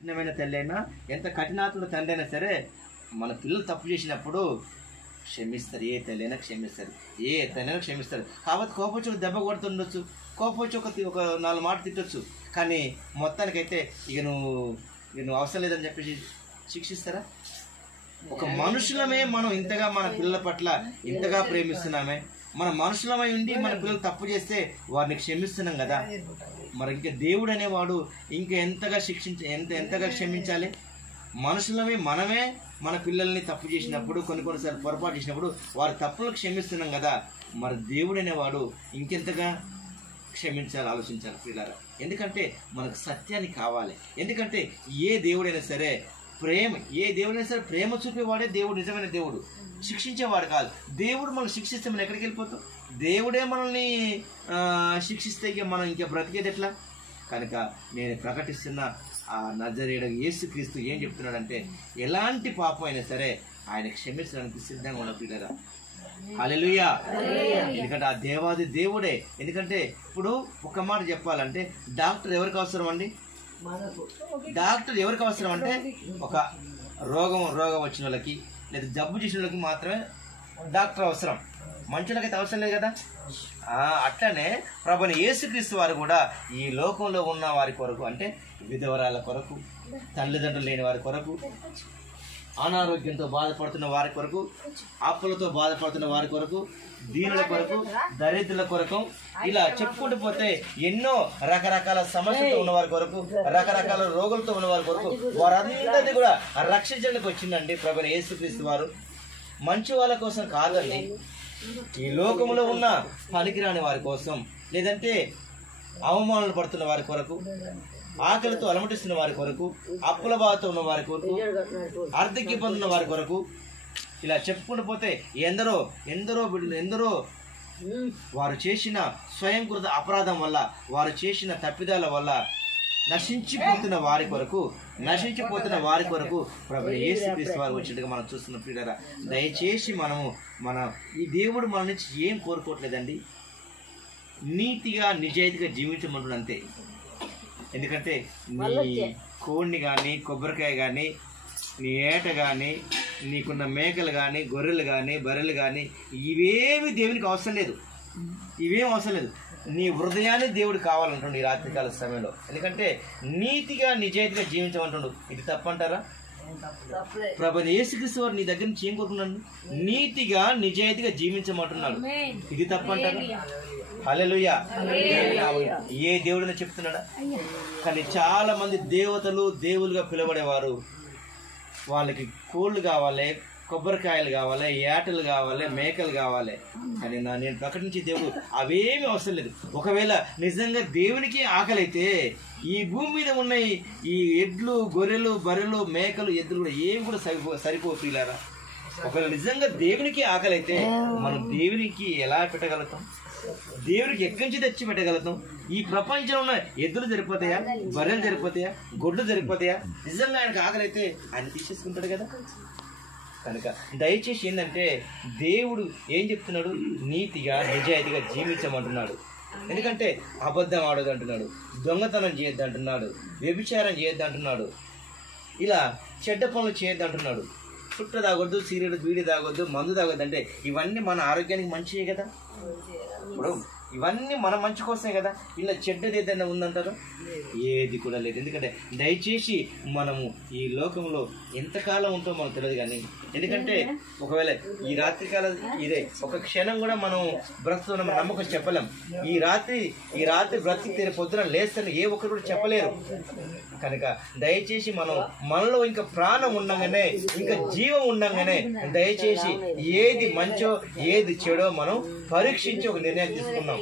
కఠినమైన తల్లి అయినా, ఎంత కఠినాత్ముడు తండ్రి అయినా సరే మన పిల్లలు తప్పు చేసినప్పుడు క్షమిస్తారు. ఏ తల్లి అయినా క్షమిస్తారు, ఏ తల్లి అయినా క్షమిస్తారు. కాబట్టి కోపొచ్చి ఒక దెబ్బ కొడుతుండొచ్చు, కోపొచ్చి ఒక 4 మాటలు తిట్టొచ్చు, కానీ మొత్తానికైతే ఇక నువ్వు అవసరం లేదని చెప్పేసి శిక్షిస్తారా? ఒక మనుషులమే మనం ఇంతగా మన పిల్లల పట్ల ఇంతగా ప్రేమిస్తున్నామే, మన మనుషులమై ఉండి మన పిల్లలు తప్పు చేస్తే వారిని క్షమిస్తున్నాం కదా, మరి ఇంకా దేవుడు అనేవాడు ఇంకా ఎంతగా ఎంతగా క్షమించాలి? మనుషులమే మనమే మన పిల్లల్ని తప్పు చేసినప్పుడు, కొన్నిసార్లు పొరపాటు చేసినప్పుడు వారి తప్పులు క్షమిస్తున్నాం కదా, మరి దేవుడు అనేవాడు ఇంకెంతగా క్షమించాలి, ఆలోచించాలి పిల్లరా. ఎందుకంటే మనకు సత్యాన్ని కావాలి. ఎందుకంటే ఏ దేవుడైనా సరే ప్రేమ చూపేవాడే దేవుడు, నిజమైన దేవుడు, శిక్షించేవాడు కాదు. దేవుడు మనం శిక్షిస్తే మనం ఎక్కడికి వెళ్ళిపోతాం? దేవుడే మనల్ని శిక్షిస్తే ఇక మనం ఇంకా బ్రతికేది ఎట్లా? కనుక నేను ప్రకటిస్తున్న ఆ నజరేయుడు యేసుక్రీస్తు ఏం చెప్తున్నాడంటే, ఎలాంటి పాపం అయినా సరే ఆయన క్షమించడానికి సిద్ధంగా ఉన్న పిల్లరా. హల్లెలూయా. ఎందుకంటే ఆ దేవాది దేవుడే. ఎందుకంటే ఇప్పుడు ఒక మాట చెప్పాలంటే, డాక్టర్ ఎవరికి అవసరం అండి? డాక్టర్ ఎవరికి అవసరం అంటే, ఒక రోగం వచ్చిన వాళ్ళకి లేదా జబ్బు చేసిన వాళ్ళకి మాత్రమే డాక్టర్ అవసరం, మనుషులకైతే అవసరం లేదు కదా. అట్లనే ప్రభువైన యేసుక్రీస్తు వారు కూడా ఈ లోకంలో ఉన్న వారి కొరకు, అంటే విధవరాల కొరకు, తల్లిదండ్రులు లేని వారి కొరకు, అనారోగ్యంతో బాధపడుతున్న వారి కొరకు, అప్పులతో బాధపడుతున్న వారి కొరకు, దీనుల కొరకు, దరిద్రుల కొరకు, ఇలా చెప్పుకుంటూ పోతే ఎన్నో రకరకాల సమస్యలతో ఉన్న వారి కొరకు, రకరకాల రోగులతో ఉన్న వారి కొరకు, వారందరినీ కూడా రక్షించడానికి వచ్చిందండి ప్రభువైన యేసుక్రీస్తు వారు. మంచి వాళ్ళ కోసం కాదండి, ఈ లోకంలో ఉన్న పనికిరాని వారి కోసం, లేదంటే అవమానాలు పడుతున్న వారి కొరకు, ఆకలితో అలమటిస్తున్న వారి కొరకు, అప్పుల బాధతో ఉన్న వారి కొరకు, ఆర్థిక ఇబ్బంది ఉన్న వారి కొరకు, ఇలా చెప్పుకుంటూ పోతే ఎందరో వారు చేసిన స్వయంకృత అపరాధం వల్ల, వారు చేసిన తప్పిదాల వల్ల నశించిపోతున్న వారి కొరకు ప్రభువైన యేసుక్రీస్తు వారు వచ్చినట్టుగా మనం చూస్తున్న ప్రియులారా. దయచేసి మన ఈ దేవుడు మన నుంచి ఏం కోరుకోవట్లేదండి, నీతిగా నిజాయితీగా జీవించమంటుడు అంతే. ఎందుకంటే నీ కోడిని కానీ, కొబ్బరికాయ కానీ, నీ ఏట కానీ, నీకున్న మేకలు కానీ, గొర్రెలు కానీ, బర్రెలు కానీ, ఇవేమి దేవునికి అవసరం లేదు, ఇవేం అవసరం లేదు. నీ హృదయాన్ని దేవుడు కావాలంటుండు ఈ రాత్రికాల సమయంలో. ఎందుకంటే నీతిగా నిజాయితీగా జీవించమంటుండు. ఇది తప్పంటారా? ప్రభువైన యేసుక్రీస్తు వారు నీ దగ్గర నుంచి ఏం కోరుకున్నాడు? నీతిగా నిజాయితీగా జీవించమంటున్నాడు. ఇది తప్పంటారా? హల్లెలూయా. ఏ దేవుడైనా చెప్తున్నాడా? కానీ చాలా మంది దేవులుగా పిలువబడేవారు, వాళ్ళకి కోళ్ళు కావాలి, కొబ్బరికాయలు కావాలి, ఏటలు కావాలి, మేకలు కావాలి. కానీ నేను ప్రకటించే దేవుడు అవేమీ అవసరం లేదు. ఒకవేళ నిజంగా దేవునికి ఆకలి అయితే ఈ భూమి మీద ఉన్న ఈ ఎడ్లు, గొర్రెలు, బర్రెలు, మేకలు, ఎద్దులు కూడా ఏమి కూడా సరిపోతులారా. ఒకవేళ నిజంగా దేవునికి ఆకలి అయితే మనం దేవునికి ఎలా పెట్టగలుగుతాం? దేవుడికి ఎక్కడి నుంచి తెచ్చి పెట్టగలుగుతాం? ఈ ప్రపంచంలో ఉన్న ఎద్దులు సరిపోతాయా? బర్రెలు సరిపోతాయా? గొడ్లు సరిపోతాయా? నిజంగా ఆయనకు ఆకలి అయితే ఆయన తీసేసుకుంటాడు కదా. కనుక దయచేసి ఏంటంటే దేవుడు ఏం చెప్తున్నాడు? నీతిగా నిజాయితీగా జీవించమంటున్నాడు. ఎందుకంటే అబద్ధం ఆడదు అంటున్నాడు, దొంగతనం చేయొద్దు అంటున్నాడు, వ్యభిచారం చేయొద్దు అంటున్నాడు, ఇలా చెడ్డ పనులు చేయొద్దు అంటున్నాడు, చుట్ట తాగొద్దు, సిగరెట్ బీడి తాగొద్దు, మందు తాగొద్దు. అంటే ఇవన్నీ మన ఆరోగ్యానికి మంచివే కదా. ఇప్పుడు ఇవన్నీ మన మంచి కోసమే కదా. ఇలా చెడ్డది ఏదైనా ఉందంటారు? ఏది కూడా లేదు. ఎందుకంటే దయచేసి మనము ఈ లోకంలో ఎంతకాలం ఉంటో మనకు తెలియదు. కానీ ఎందుకంటే ఒకవేళ ఈ రాత్రికాలం ఇదే ఒక క్షణం కూడా మనం బ్రతుకుతున్న నమ్మకం చెప్పలేం. ఈ రాత్రి బ్రతికి పొద్దున లేస్తని ఏ ఒక్కరు కూడా చెప్పలేరు. కనుక దయచేసి మనలో ఇంకా ప్రాణం ఉండగానే, ఇంకా జీవం ఉండగానే దయచేసి ఏది మంచో ఏది చెడో మనం పరీక్షించి ఒక నిర్ణయం తీసుకున్నాం.